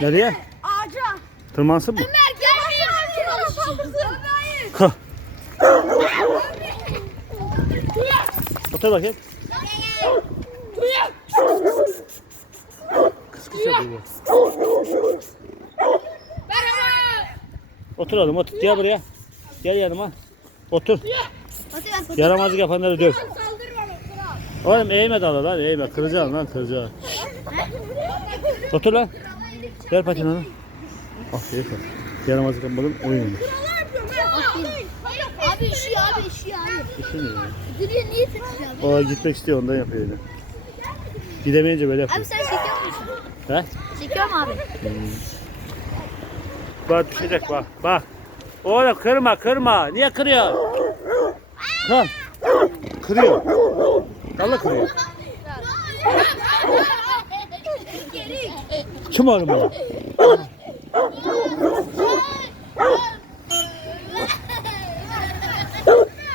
Nereye? Ağaca. Tırmansın mı? Ömer gel. Yavaş saldırsın. Hayır. Kah. Otur bakayım. Kıs kıs yapıyor. Otur oğlum otur. Gel buraya. Gel yanıma. Otur. Yaramazlık yapanları döv. Oğlum eğme dalı lan eğme. Kıracaksın lan kıracaksın. Otur lan. Ver patinanı. Aferin. Yaramazlık yapmadım oyun oynuyor. Abi üşüyor abi üşüyor abi. Ne ya? Duruyor niye titriyor abi? O gitmek istiyor ondan yapıyor öyle. Gidemeyince böyle Abi yapıyor. sen çekiyor musun? He? Çekiyor mu abi? Bak düşecek bak. Bak. Oğlum kırma kırma. Niye kırıyor? Kır. Kırıyor. Vallahi kırıyor. O?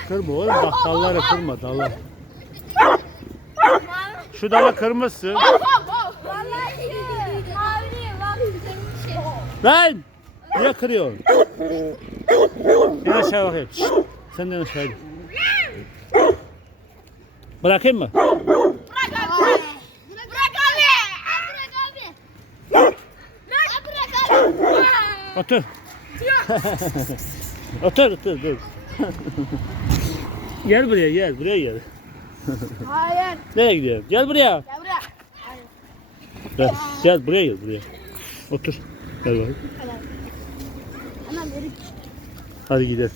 Kırma oğlum bak dalları kırma dallar. Şu dalı kırmışsın. Şey. Lan! Niye kırıyorsun? İn aşağı bakayım. Şşt! Sen de in aşağı. Bırakayım mı? Bırak abi. Bırak abi. Bırak abi. Bırak abi. Otur. otur, otur, dur. gel buraya, gel. Buraya gel. Hayır. Nereye gidiyorsun? Gel buraya. Gel buraya. Gel, gel buraya gel, buraya. Otur. Gel beri Hadi gidelim.